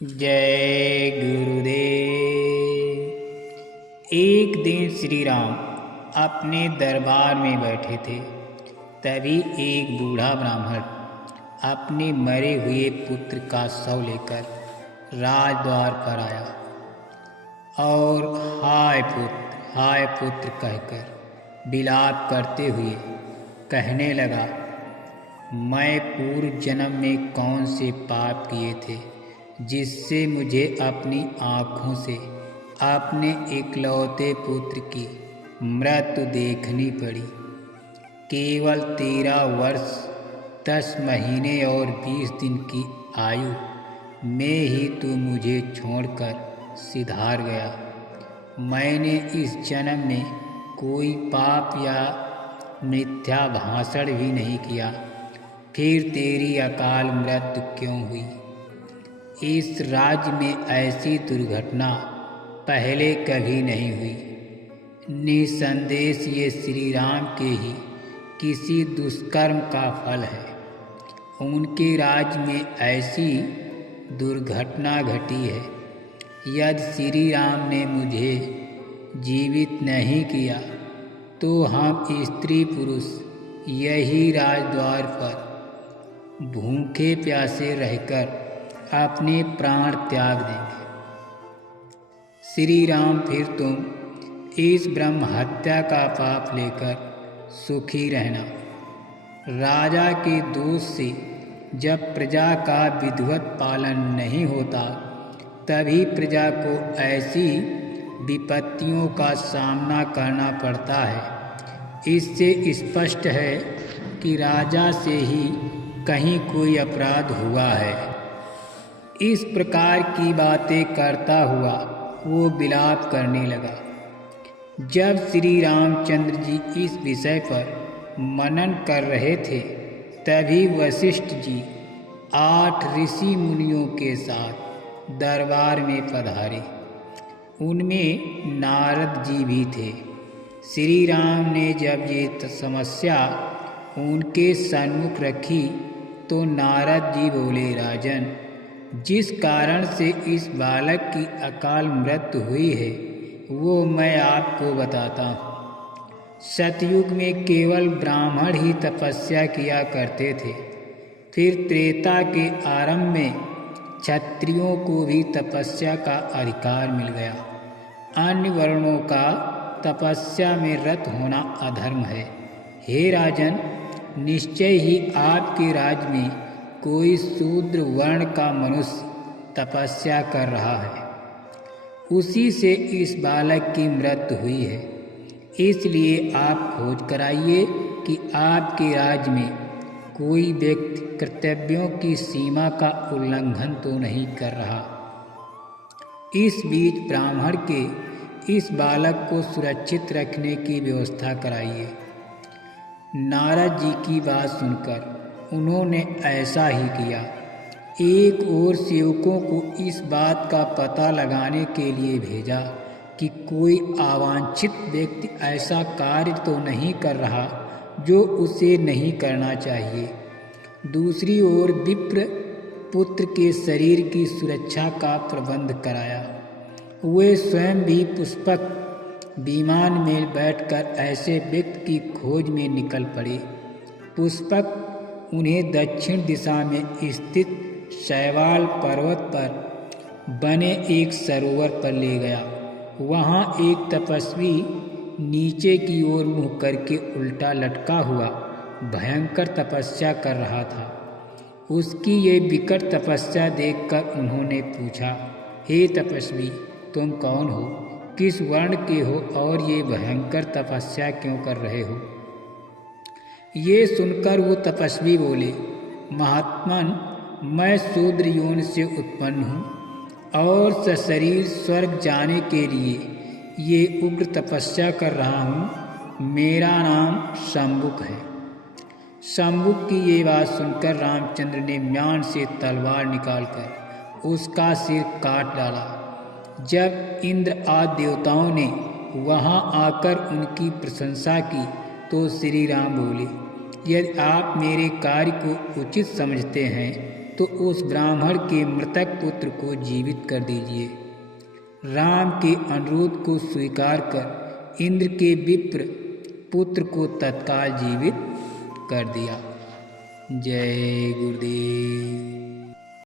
जय गुरुदेव। एक दिन श्री राम अपने दरबार में बैठे थे। तभी एक बूढ़ा ब्राह्मण अपने मरे हुए पुत्र का शव लेकर राजद्वार पर आया और हाय पुत्र कहकर विलाप करते हुए कहने लगा, मैं पूर्व जन्म में कौन से पाप किए थे जिससे मुझे अपनी आँखों से अपने इकलौते पुत्र की मृत्यु देखनी पड़ी। केवल 13 वर्ष 10 महीने और 20 दिन की आयु में ही तू मुझे छोड़कर सिधार गया। मैंने इस जन्म में कोई पाप या मिथ्या भाषण भी नहीं किया, फिर तेरी अकाल मृत्यु क्यों हुई? इस राज्य में ऐसी दुर्घटना पहले कभी नहीं हुई। निसंदेह ये श्री राम के ही किसी दुष्कर्म का फल है। उनके राज्य में ऐसी दुर्घटना घटी है। यदि श्री राम ने मुझे जीवित नहीं किया तो हम स्त्री पुरुष यही राजद्वार पर भूखे प्यासे रहकर अपने प्राण त्याग देंगे। श्री राम फिर तुम इस ब्रह्म हत्या का पाप लेकर सुखी रहना। राजा के दोष से जब प्रजा का विधिवत पालन नहीं होता तभी प्रजा को ऐसी विपत्तियों का सामना करना पड़ता है। इससे स्पष्ट है कि राजा से ही कहीं कोई अपराध हुआ है। इस प्रकार की बातें करता हुआ वो विलाप करने लगा। जब श्री रामचंद्र जी इस विषय पर मनन कर रहे थे तभी वशिष्ठ जी 8 ऋषि मुनियों के साथ दरबार में पधारे। उनमें नारद जी भी थे। श्री राम ने जब ये समस्या उनके सन्मुख रखी तो नारद जी बोले, राजन, जिस कारण से इस बालक की अकाल मृत्यु हुई है वो मैं आपको बताता हूँ। सतयुग में केवल ब्राह्मण ही तपस्या किया करते थे। फिर त्रेता के आरंभ में क्षत्रियों को भी तपस्या का अधिकार मिल गया। अन्य वर्णों का तपस्या में रत होना अधर्म है। हे राजन, निश्चय ही आपके राज्य में कोई शूद्र वर्ण का मनुष्य तपस्या कर रहा है। उसी से इस बालक की मृत्यु हुई है। इसलिए आप खोज कराइए कि आपके राज्य में कोई व्यक्ति कर्तव्यों की सीमा का उल्लंघन तो नहीं कर रहा। इस बीच ब्राह्मण के इस बालक को सुरक्षित रखने की व्यवस्था कराइए। नारद जी की बात सुनकर उन्होंने ऐसा ही किया। एक और सेवकों को इस बात का पता लगाने के लिए भेजा कि कोई अवांछित व्यक्ति ऐसा कार्य तो नहीं कर रहा जो उसे नहीं करना चाहिए। दूसरी ओर विप्र पुत्र के शरीर की सुरक्षा का प्रबंध कराया। वे स्वयं भी पुष्पक विमान में बैठकर ऐसे व्यक्ति की खोज में निकल पड़े। पुष्पक उन्हें दक्षिण दिशा में स्थित शैवाल पर्वत पर बने एक सरोवर पर ले गया। वहाँ एक तपस्वी नीचे की ओर मुँह करके उल्टा लटका हुआ भयंकर तपस्या कर रहा था। उसकी ये विकट तपस्या देखकर उन्होंने पूछा, हे तपस्वी, तुम कौन हो, किस वर्ण के हो और ये भयंकर तपस्या क्यों कर रहे हो? ये सुनकर वो तपस्वी बोले, महात्मन, मैं शूद्र योनि से उत्पन्न हूँ और सशरीर स्वर्ग जाने के लिए ये उग्र तपस्या कर रहा हूँ। मेरा नाम शंबुक है। शंबुक की ये बात सुनकर रामचंद्र ने म्यान से तलवार निकालकर उसका सिर काट डाला। जब इंद्र आदि देवताओं ने वहाँ आकर उनकी प्रशंसा की तो श्री राम बोले, यदि आप मेरे कार्य को उचित समझते हैं तो उस ब्राह्मण के मृतक पुत्र को जीवित कर दीजिए। राम के अनुरोध को स्वीकार कर इंद्र के विप्र पुत्र को तत्काल जीवित कर दिया। जय गुरुदेव।